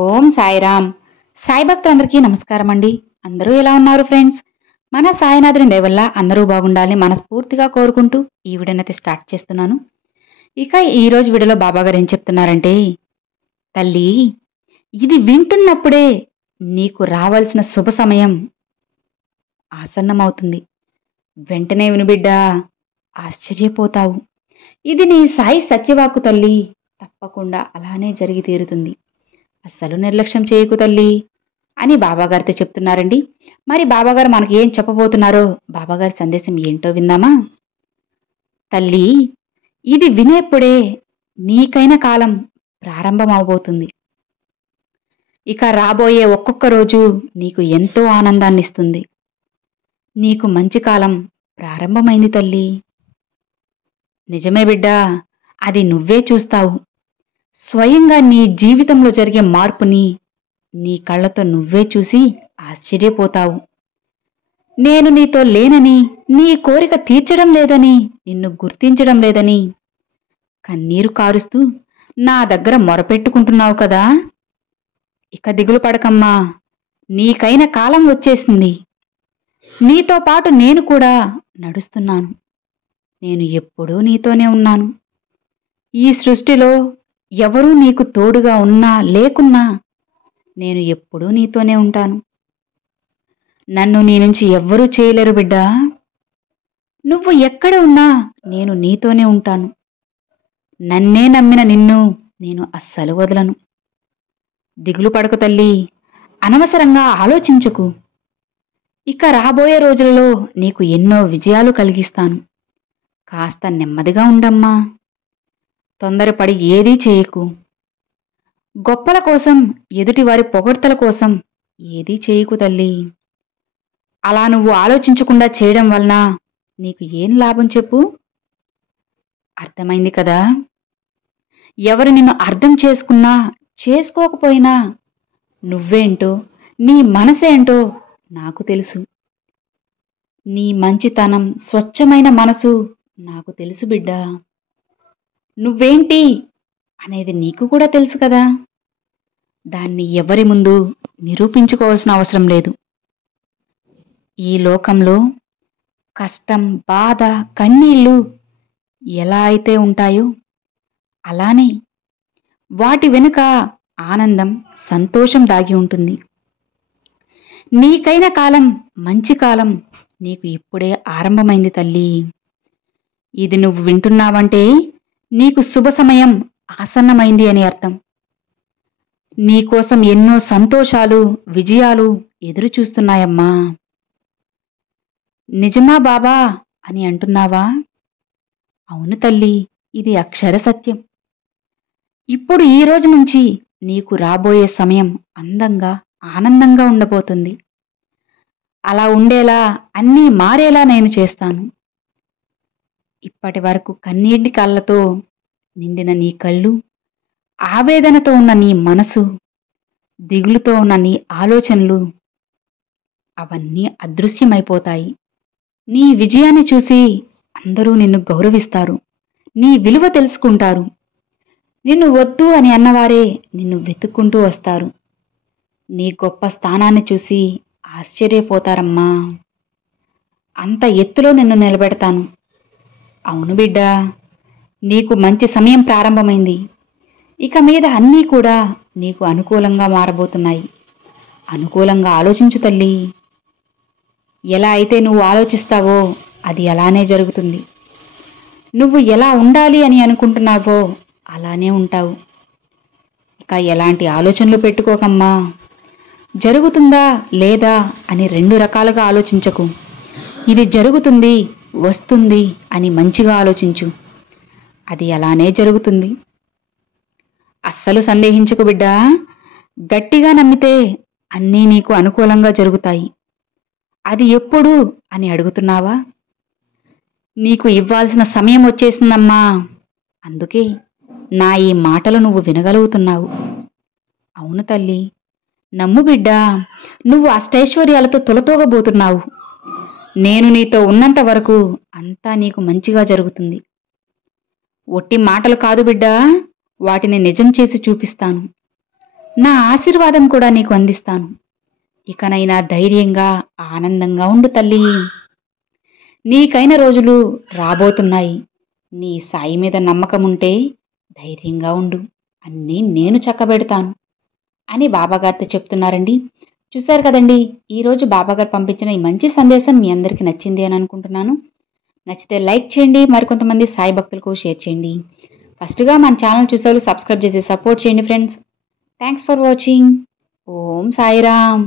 ఓం సాయిరామ్. సాయి భక్తులందరికీ నమస్కారం అండి. అందరూ ఎలా ఉన్నారు ఫ్రెండ్స్? మన సాయినాథుని దయ వల్ల అందరూ బాగుండాలని మనస్ఫూర్తిగా కోరుకుంటూ ఈ వీడియోనైతే స్టార్ట్ చేస్తున్నాను. ఇక ఈరోజు వీడియోలో బాబాగారు ఏం చెప్తున్నారంటే, తల్లి, ఇది వింటున్నప్పుడే నీకు రావాల్సిన శుభ సమయం ఆసన్నమవుతుంది. వెంటనే విను బిడ్డా, ఆశ్చర్యపోతావు. ఇది నీ సాయి సత్యవాక్కు తల్లి. తప్పకుండా అలానే జరిగి తీరుతుంది. అస్సలు నిర్లక్ష్యం చేయకు తల్లి అని బాబాగారితో చెప్తున్నారండి. మరి బాబాగారు మనకి ఏం చెప్పబోతున్నారో, బాబాగారి సందేశం ఏంటో విందామా? తల్లి, ఇది వినేప్పుడే నీకైన కాలం ప్రారంభమవబోతుంది. ఇక రాబోయే ఒక్కొక్క రోజు నీకు ఎంతో ఆనందాన్ని ఇస్తుంది. నీకు మంచి కాలం ప్రారంభమైంది తల్లి. నిజమే బిడ్డా, అది నువ్వే చూస్తావు. స్వయంగా నీ జీవితంలో జరిగే మార్పుని నీ కళ్ళతో నువ్వే చూసి ఆశ్చర్యపోతావు. నేను నీతో లేనని, నీ కోరిక తీర్చడం లేదని, నిన్ను గుర్తించడం లేదని కన్నీరు కారుస్తూ నా దగ్గర మొరపెట్టుకుంటున్నావు కదా. ఇక దిగులు పడకమ్మా, నీకైన కాలం వచ్చేసింది. నీతో పాటు నేను కూడా నడుస్తున్నాను. నేను ఎప్పుడూ నీతోనే ఉన్నాను. ఈ సృష్టిలో ఎవరూ నీకు తోడుగా ఉన్నా లేకున్నా నేను ఎప్పుడూ నీతోనే ఉంటాను. నన్ను నీ నుంచి ఎవ్వరూ చేయలేరు బిడ్డా. నువ్వు ఎక్కడ ఉన్నా నేను నీతోనే ఉంటాను. నన్నే నమ్మిన నిన్ను నేను అస్సలు వదలను. దిగులు పడకు తల్లి, అనవసరంగా ఆలోచించకు. ఇక రాబోయే రోజులలో నీకు ఎన్నో విజయాలు కలిగిస్తాను. కాస్త నెమ్మదిగా ఉండమ్మా. తొందరపడి ఏదీ చేయకు. గొప్పల కోసం, ఎదుటివారి పొగడ్తల కోసం ఏదీ చేయకు తల్లి. అలా నువ్వు ఆలోచించకుండా చేయడం వలన నీకు ఏం లాభం చెప్పు? అర్థమైంది కదా? ఎవరు నిన్ను అర్థం చేసుకున్నా చేసుకోకపోయినా నువ్వేంటో, నీ మనసేంటో నాకు తెలుసు. నీ మంచితనం, స్వచ్ఛమైన మనసు నాకు తెలుసు బిడ్డా. నువ్వేంటి అనేది నీకు కూడా తెలుసు కదా. దాన్ని ఎవరి ముందు నిరూపించుకోవాల్సిన అవసరం లేదు. ఈ లోకంలో కష్టం, బాధ, కన్నీళ్లు ఎలా అయితే ఉంటాయో అలానే వాటి వెనుక ఆనందం, సంతోషం దాగి ఉంటుంది. నీకైన కాలం, మంచి కాలం నీకు ఇప్పుడే ఆరంభమైంది తల్లి. ఇది నువ్వు వింటున్నావంటే నీకు శుభ సమయం ఆసన్నమైంది అని అర్థం. నీకోసం ఎన్నో సంతోషాలు, విజయాలు ఎదురు చూస్తున్నాయమ్మా. నిజమా బాబా అని అంటున్నావా? అవును తల్లి, ఇది అక్షర సత్యం. ఇప్పుడు ఈ రోజు నుంచి నీకు రాబోయే సమయం అందంగా, ఆనందంగా ఉండబోతుంది. అలా ఉండేలా, అన్నీ మారేలా నేను చేస్తాను. ఇప్పటి వరకు కన్నీటి కళ్ళతో నిండిన నీ కళ్ళు, ఆవేదనతో ఉన్న నీ మనసు, దిగులుతో ఉన్న నీ ఆలోచనలు అవన్నీ అదృశ్యమైపోతాయి. నీ విజయాన్ని చూసి అందరూ నిన్ను గౌరవిస్తారు. నీ విలువ తెలుసుకుంటారు. నిన్ను వద్దు అని అన్నవారే నిన్ను వెతుక్కుంటూ వస్తారు. నీ గొప్ప స్థానాన్ని చూసి ఆశ్చర్యపోతారమ్మా. అంత ఎత్తులో నిన్ను నిలబెడతాను. అవును బిడ్డా, నీకు మంచి సమయం ప్రారంభమైంది. ఇక మీద అన్నీ కూడా నీకు అనుకూలంగా మారబోతున్నాయి. అనుకూలంగా ఆలోచించు తల్లి. ఎలా అయితే నువ్వు ఆలోచిస్తావో అది అలానే జరుగుతుంది. నువ్వు ఎలా ఉండాలి అని అనుకుంటున్నావో అలానే ఉంటావు. ఇక ఎలాంటి ఆలోచనలు పెట్టుకోకమ్మా. జరుగుతుందా లేదా అని రెండు రకాలుగా ఆలోచించకు. ఇది జరుగుతుంది, వస్తుంది అని మంచిగా ఆలోచించు. అది అలానే జరుగుతుంది. అస్సలు సందేహించకు బిడ్డా. గట్టిగా నమ్మితే అన్నీ నీకు అనుకూలంగా జరుగుతాయి. అది ఎప్పుడు అని అడుగుతున్నావా? నీకు ఇవ్వాల్సిన సమయం వచ్చేసిందమ్మా. అందుకే నా ఈ మాటలు నువ్వు వినగలుగుతున్నావు. అవును తల్లి, నమ్ము బిడ్డా. నువ్వు అష్టైశ్వర్యాలతో తొలతోగబోతున్నావు. నేను నీతో ఉన్నంత వరకు అంతా నీకు మంచిగా జరుగుతుంది. ఒట్టి మాటలు కాదు బిడ్డా, వాటిని నిజం చేసి చూపిస్తాను. నా ఆశీర్వాదం కూడా నీకు అందిస్తాను. ఇకనైనా ధైర్యంగా ఆనందంగా ఉండు తల్లి. నీకైన రోజులు రాబోతున్నాయి. నీ సాయి మీద నమ్మకం ఉంటే ధైర్యంగా ఉండు, అన్నీ నేను చక్కబెడతాను అని బాబాగారితో చెప్తున్నారండి. చూశారు కదండి, ఈరోజు బాబాగారు పంపించిన ఈ మంచి సందేశం మీ అందరికీ నచ్చింది అని అనుకుంటున్నాను. నచ్చితే లైక్ చేయండి, మరికొంతమంది సాయి భక్తులకు షేర్ చేయండి. ఫస్ట్గా మన ఛానల్ చూసేవాళ్ళు సబ్స్క్రైబ్ చేసి సపోర్ట్ చేయండి friends. Thanks for watching. Om Sairam.